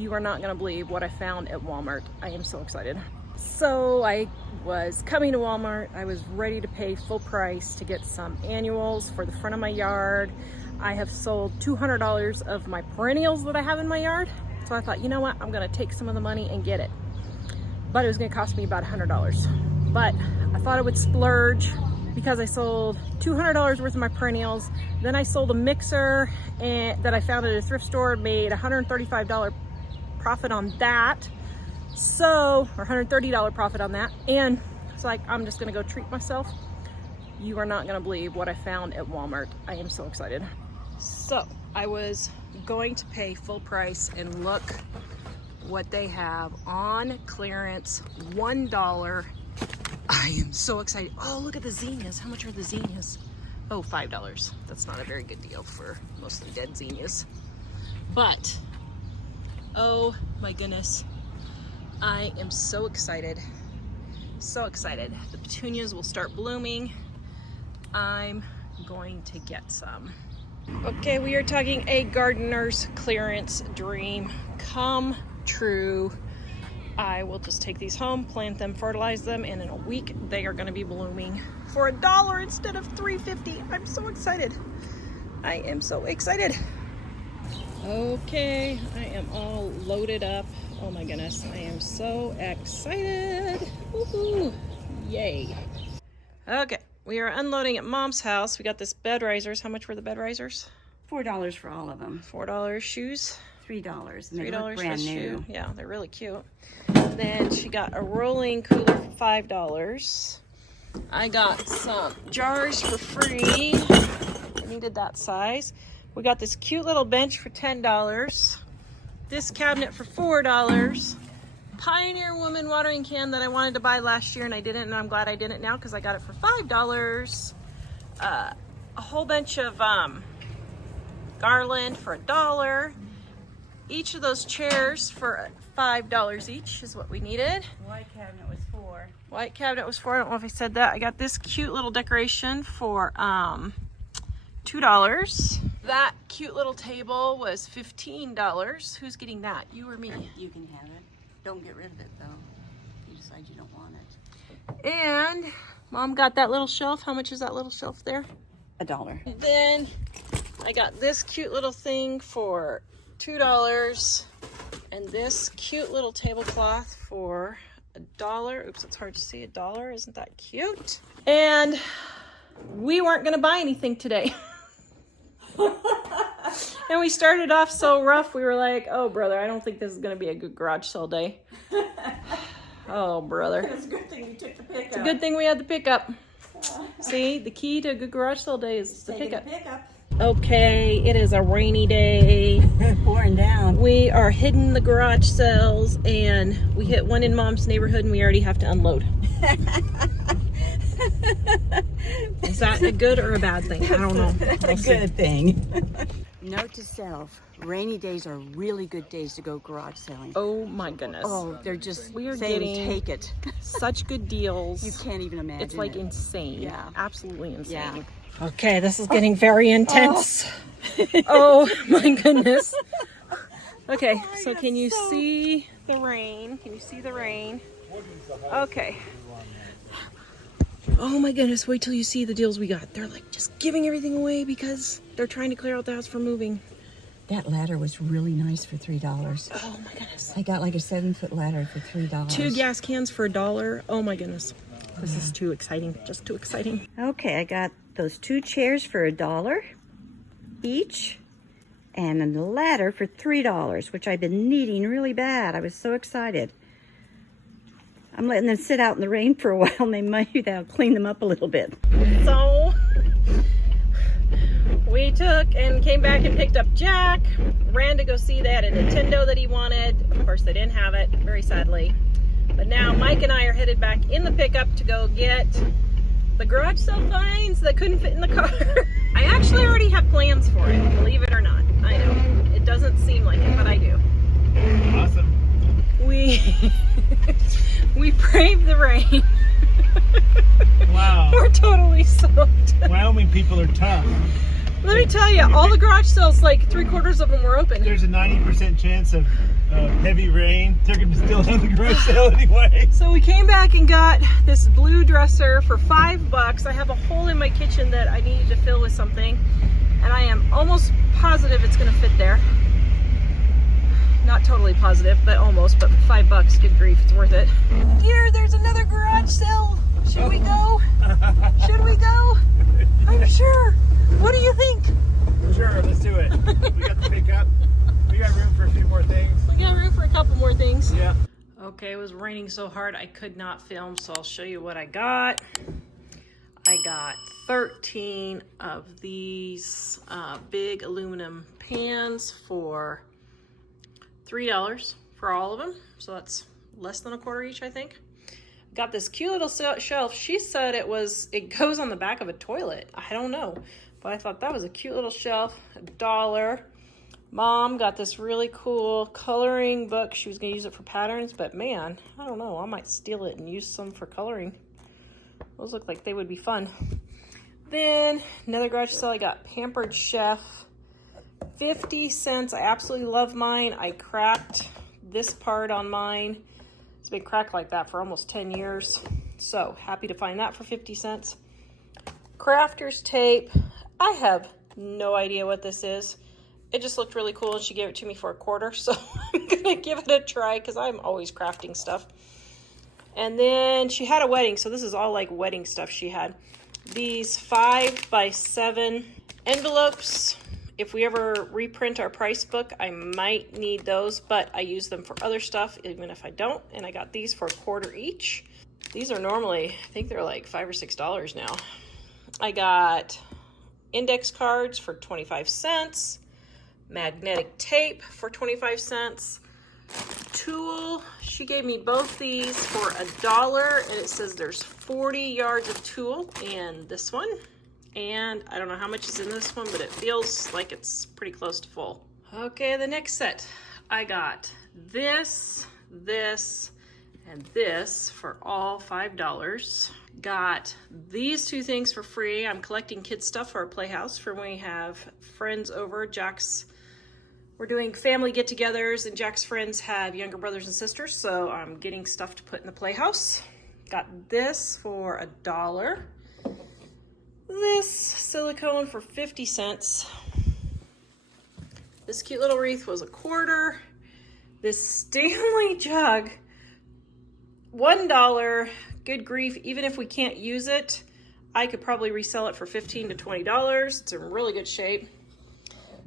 You are not going to believe what I found at Walmart. I am so excited. So I was coming to Walmart. I was ready to pay full price to get some annuals for the front of my yard. I have sold $200 of my perennials that I have in my yard. So I thought, you know what? I'm going to take some of the money and get it. But it was going to cost me about $100. But I thought I would splurge because I sold $200 worth of my perennials. Then I sold a mixer that I found at a thrift store, made $135 profit on that. So, or $130 profit on that. And it's like, I'm just gonna go treat myself. You are not gonna believe what I found at Walmart. I am so excited. So, I was going to pay full price and look what they have on clearance, $1. I am so excited. Oh, look at the zinnias. How much are the zinnias? Oh, $5. That's not a very good deal for mostly dead zinnias. But, oh my goodness. I am so excited. So excited. The petunias will start blooming. I'm going to get some. Okay, we are talking a gardener's clearance dream come true. I will just take these home, plant them, fertilize them, and in a week they are going to be blooming for $1 instead of $3.50. I'm so excited. I am so excited. Okay, I am all loaded up. Oh my goodness, I am so excited. Woohoo! Yay. Okay, we are unloading at Mom's house. We got this bed risers. How much were the bed risers? $4 for all of them. $4. Shoes? $3. And they look $3 brand for new. shoe. Yeah, they're really cute. Then she got a rolling cooler for $5. I got some jars for free. I needed that size. We got this cute little bench for $10. This cabinet for $4. Pioneer Woman watering can that I wanted to buy last year and I didn't, and I'm glad I didn't now because I got it for $5. A whole bunch of garland for $1. Each of those chairs for $5 each is what we needed. White cabinet was $4. White cabinet was $4. I don't know if I said that. I got this cute little decoration for $2. That cute little table was $15. Who's getting that? You or me? You can have it. Don't get rid of it though. If you decide you don't want it. And Mom got that little shelf. How much is that little shelf there? $1. Then I got this cute little thing for $2 and this cute little tablecloth for $1. Oops, it's hard to see. $1. Isn't that cute? And we weren't going to buy anything today. And we started off so rough. We were like, oh, brother, I don't think this is going to be a good garage sale day. Oh, brother. It's a good thing you took the pickup. It's a good thing we had the pickup. See, the key to a good garage sale day is the Taking pickup. Okay, it is a rainy day. Pouring down. We are hitting the garage sales, and we hit one in Mom's neighborhood, and we already have to unload. Is that a good or a bad thing? I don't know. A good thing. Note to self, rainy days are really good days to go garage selling. Oh my goodness. Oh, they're just We are saying getting take it. such good deals. You can't even imagine. It's like it. insane. Yeah. Absolutely insane. Yeah. Okay, this is getting very intense. Oh my goodness. Okay, so can you see the rain? Can you see the rain? Okay. Oh my goodness, wait till you see the deals we got. They're like just giving everything away because they're trying to clear out the house for moving. That ladder was really nice for $3. Oh my goodness. I got like a 7-foot ladder for $3. 2 gas cans for $1. Oh my goodness. This is too exciting. Just too exciting. Okay, I got those 2 chairs for $1 each and a ladder for $3, which I've been needing really bad. I was so excited. I'm letting them sit out in the rain for a while and they maybe that'll clean them up a little bit. So we took and came back and picked up Jack, ran to go see they had a Nintendo that he wanted. Of course they didn't have it, very sadly. But now Mike and I are headed back in the pickup to go get the garage sale finds that couldn't fit in the car. I actually already have plans for it, believe it or not. I know, it doesn't seem like it, but I do. Awesome. We braved the rain. Wow. We're totally soaked. Wyoming people are tough. Let me tell you, all the garage sales, like 3/4 of them were open. There's a 90% chance of Heavy rain took him to still have the garage sale anyway. So we came back and got this blue dresser for $5. I have a hole in my kitchen that I needed to fill with something, and I am almost positive it's gonna fit there. Not totally positive, but almost, but for $5, good grief, it's worth it. Here, there's another garage sale. Should we go? Should we go? I'm sure. What do you think? Sure, let's do it. We got the pickup. We got room for a few more things. We got room for a couple more things. Yeah. Okay, it was raining so hard I could not film, so I'll show you what I got. I got 13 of these big aluminum pans for $3 for all of them. So that's less than a quarter each, I think. Got this cute little shelf. She said it goes on the back of a toilet. I don't know, but I thought that was a cute little shelf. $1. Mom got this really cool coloring book. She was gonna use it for patterns, but man, I don't know. I might steal it and use some for coloring. Those look like they would be fun. Then another garage sale, I got Pampered Chef. 50 cents. I absolutely love mine. I cracked this part on mine. It's been cracked like that for almost 10 years. So happy to find that for 50 cents. Crafter's tape. I have no idea what this is. It just looked really cool and she gave it to me for a quarter. So I'm gonna give it a try because I'm always crafting stuff. And then she had a wedding. So this is all like wedding stuff she had. These 5x7 envelopes. If we ever reprint our price book, I might need those, but I use them for other stuff, even if I don't. And I got these for a quarter each. These are normally, I think they're like $5 or $6 now. I got index cards for 25 cents, magnetic tape for 25 cents, tulle. She gave me both these for $1, and it says there's 40 yards of tulle in this one. And I don't know how much is in this one, but it feels like it's pretty close to full. Okay, the next set. I got this, and this for all $5. Got these two things for free. I'm collecting kids stuff for our playhouse for when we have friends over. We're doing family get-togethers, and Jack's friends have younger brothers and sisters, so I'm getting stuff to put in the playhouse. Got this for $1. This silicone for 50 cents. This cute little wreath was a quarter. This Stanley jug, $1. Good grief, even if we can't use it, I could probably resell it for $15 to $20. It's in really good shape.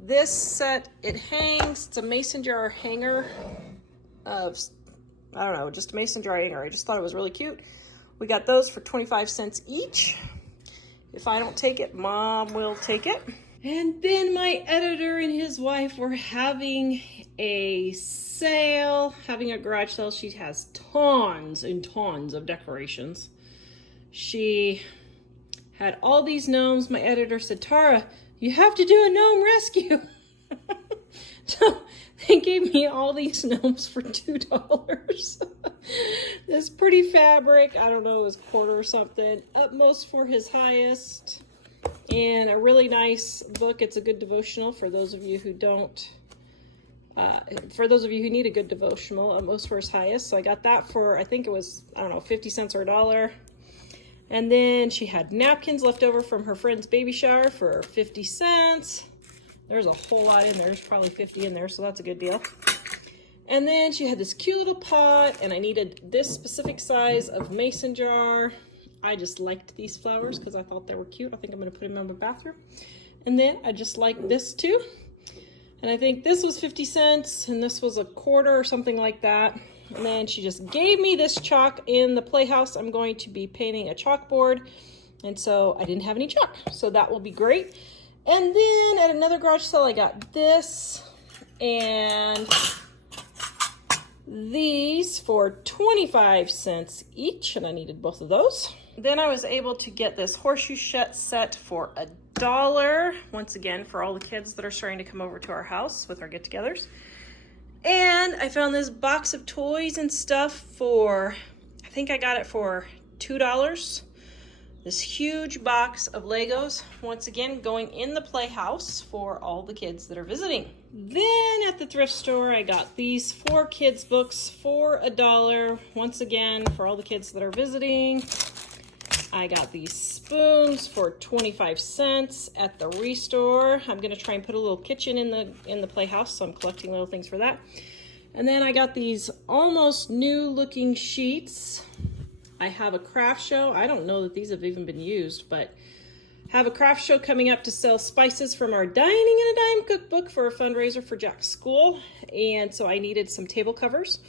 This set, it hangs. It's a mason jar hanger of, I don't know, just a mason jar hanger. I just thought it was really cute. We got those for 25 cents each. If I don't take it, Mom will take it. And then my editor and his wife were having a sale, having a garage sale. She has tons and tons of decorations. She had all these gnomes. My editor said, Tara, you have to do a gnome rescue. So they gave me all these gnomes for $2. This pretty fabric, I don't know, it was a quarter or something. Utmost for his highest. And a really nice book. It's a good devotional for those of you who don't, for those of you who need a good devotional, Utmost for his highest. So I got that for, I think it was, I don't know, 50 cents or $1. And then she had napkins left over from her friend's baby shower for 50 cents. There's a whole lot in there. There's probably 50 in there, so that's a good deal. And then she had this cute little pot, and I needed this specific size of mason jar. I just liked these flowers because I thought they were cute. I think I'm going to put them in the bathroom. And then I just like this too. And I think this was 50 cents, and this was a quarter or something like that. And then she just gave me this chalk in the playhouse. I'm going to be painting a chalkboard, and so I didn't have any chalk, so that will be great. And then at another garage sale, I got this and these for 25 cents each, and I needed both of those. Then I was able to get this horseshoe set for $1, once again, for all the kids that are starting to come over to our house with our get-togethers. And I found this box of toys and stuff for, I think I got it for $2. This huge box of Legos, once again, going in the playhouse for all the kids that are visiting. Then at the thrift store, I got these 4 kids books for $1, once again, for all the kids that are visiting. I got these spoons for 25 cents at the Restore. I'm gonna try and put a little kitchen in the playhouse, so I'm collecting little things for that. And then I got these almost new looking sheets. I have a craft show. I don't know that these have even been used, but have a craft show coming up to sell spices from our Dining in a Dime cookbook for a fundraiser for Jack's school. And so I needed some table covers.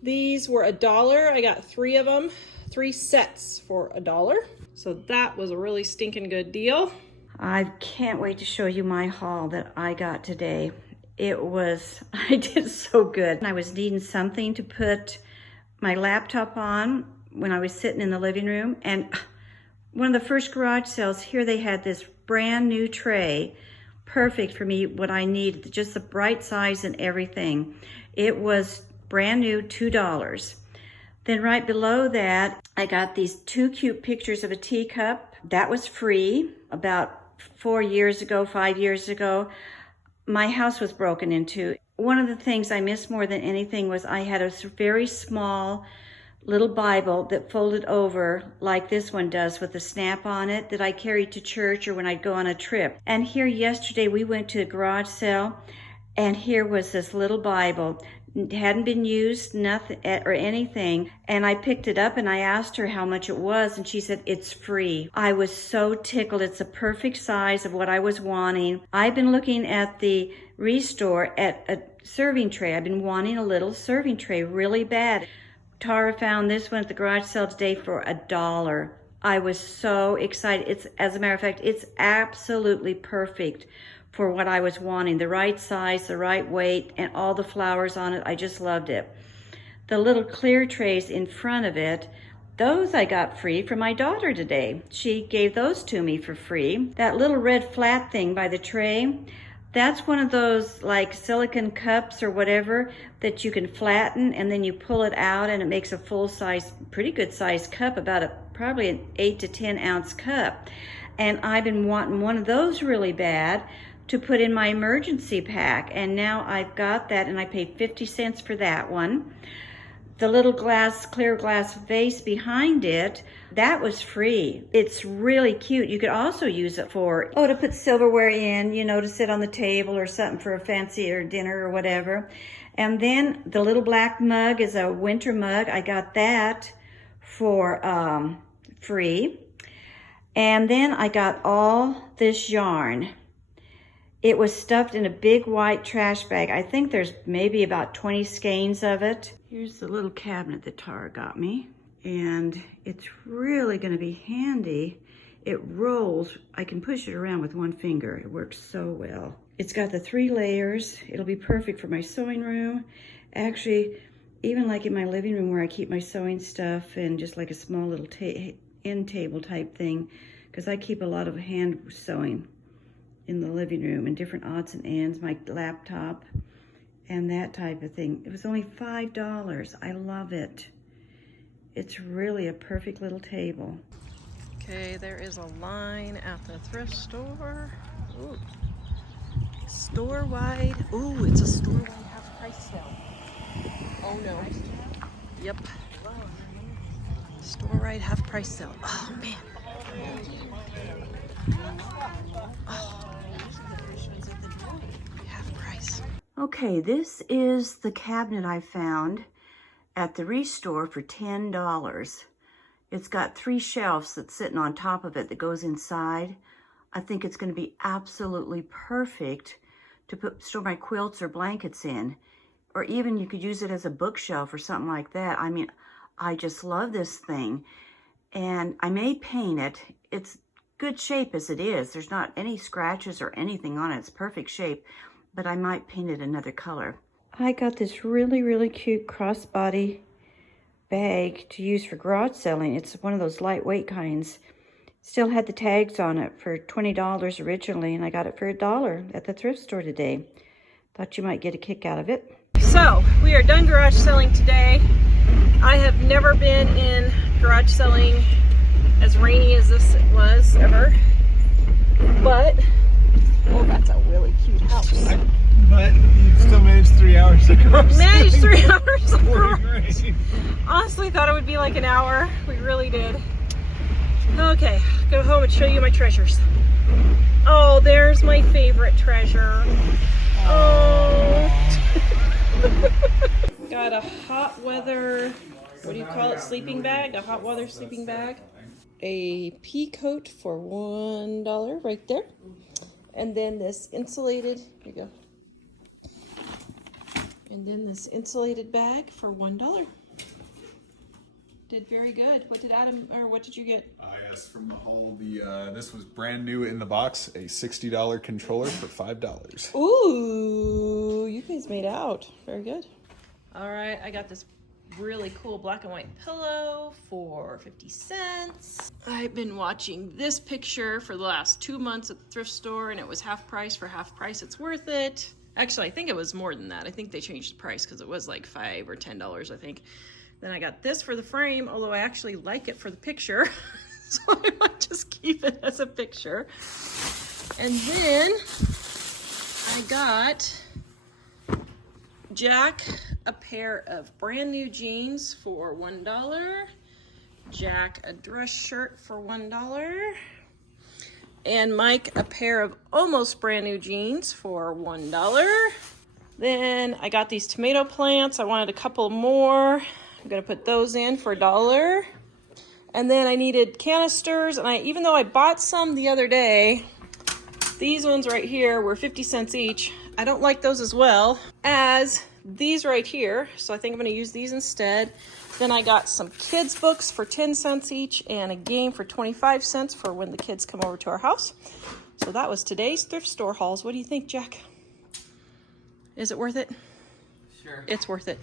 These were $1. I got 3 of them, 3 sets for $1. So that was a really stinking good deal. I can't wait to show you my haul that I got today. I did so good. I was needing something to put my laptop on when I was sitting in the living room, and one of the first garage sales, here they had this brand new tray, perfect for me, what I needed, just the right size and everything. It was brand new, $2. Then right below that, I got these 2 cute pictures of a teacup. That was free. About 5 years ago, my house was broken into. One of the things I missed more than anything was I had a very small little Bible that folded over like this one does with a snap on it that I carried to church or when I'd go on a trip. And here yesterday we went to a garage sale, and here was this little Bible. It hadn't been used, nothing or anything, and I picked it up and I asked her how much it was, and she said it's free. I was so tickled. It's a perfect size of what I was wanting. I've been looking at the Restore at a serving tray. I've been wanting a little serving tray really bad. Tara found this one at the garage sale today for $1. I was so excited. As a matter of fact, it's absolutely perfect for what I was wanting. The right size, the right weight, and all the flowers on it. I just loved it. The little clear trays in front of it, those I got free from my daughter today. She gave those to me for free. That little red flat thing by the tray, that's one of those like silicone cups or whatever that you can flatten, and then you pull it out and it makes a full size, pretty good size cup, probably an 8 to 10 ounce cup. And I've been wanting one of those really bad to put in my emergency pack, and now I've got that, and I paid 50 cents for that one. The little clear glass vase behind it, that was free. It's really cute. You could also use it for, to put silverware in, to sit on the table or something for a fancy or dinner or whatever. And then the little black mug is a winter mug. I got that for free. And then I got all this yarn. It was stuffed in a big white trash bag. I think there's maybe about 20 skeins of it. Here's the little cabinet that Tara got me. And it's really gonna be handy. It rolls. I can push it around with one finger. It works so well. It's got the 3 layers. It'll be perfect for my sewing room. Actually, even like in my living room where I keep my sewing stuff and just like a small little end table type thing, because I keep a lot of hand sewing in the living room and different odds and ends, my laptop and that type of thing. It was only $5. I love it. It's really a perfect little table. Okay, there is a line at the thrift store. Ooh. Store-wide. Ooh, it's a store-wide half price sale. Oh no. Yep. Store-wide half price sale. Oh man. Oh. Half price. Okay, this is the cabinet I found at the Restore for $10. It's got 3 shelves that's sitting on top of it that goes inside. I think it's going to be absolutely perfect to store my quilts or blankets in. Or even you could use it as a bookshelf or something like that. I mean, I just love this thing. And I may paint it. It's good shape as it is. There's not any scratches or anything on it. It's perfect shape. But I might paint it another color. I got this really, really cute crossbody bag to use for garage selling. It's one of those lightweight kinds. Still had the tags on it for $20 originally, and I got it for $1 at the thrift store today. Thought you might get a kick out of it. So, we are done garage selling today. I have never been in garage selling as rainy as this was ever. But, oh, that's a really cute house. But you still managed 3 hours to cross. Managed 3 hours of Pouring cross. rain. Honestly, thought it would be like an hour. We really did. Okay, go home and show you my treasures. Oh, there's my favorite treasure. Oh. Got a hot weather, what do you call it, sleeping bag? A hot weather sleeping bag. A pea coat for $1 right there. And then this insulated, here you go. And then this insulated bag for $1. Did very good. What did Adam, or what did you get? I asked from the haul, this was brand new in the box, a $60 controller for $5. Ooh, you guys made out. Very good. All right, I got this really cool black and white pillow for 50 cents. I've been watching this picture for the last 2 months at the thrift store, and it was half price. For half price, it's worth it. Actually, I think it was more than that. I think they changed the price because it was like $5 or $10, I think. Then I got this for the frame, although I actually like it for the picture. So I might just keep it as a picture. And then I got Jack a pair of brand new jeans for $1. Jack a dress shirt for $1. And Mike a pair of almost brand new jeans for $1. Then I got these tomato plants. I wanted a couple more. I'm gonna put those in for $1. And then I needed canisters, and even though I bought some the other day, these ones right here were 50 cents each. I don't like those as well as these right here, so I think I'm gonna use these instead. Then I got some kids books for 10 cents each and a game for 25 cents for when the kids come over to our house. So that was today's thrift store hauls. What do you think, Jack? Is it worth it? Sure. It's worth it.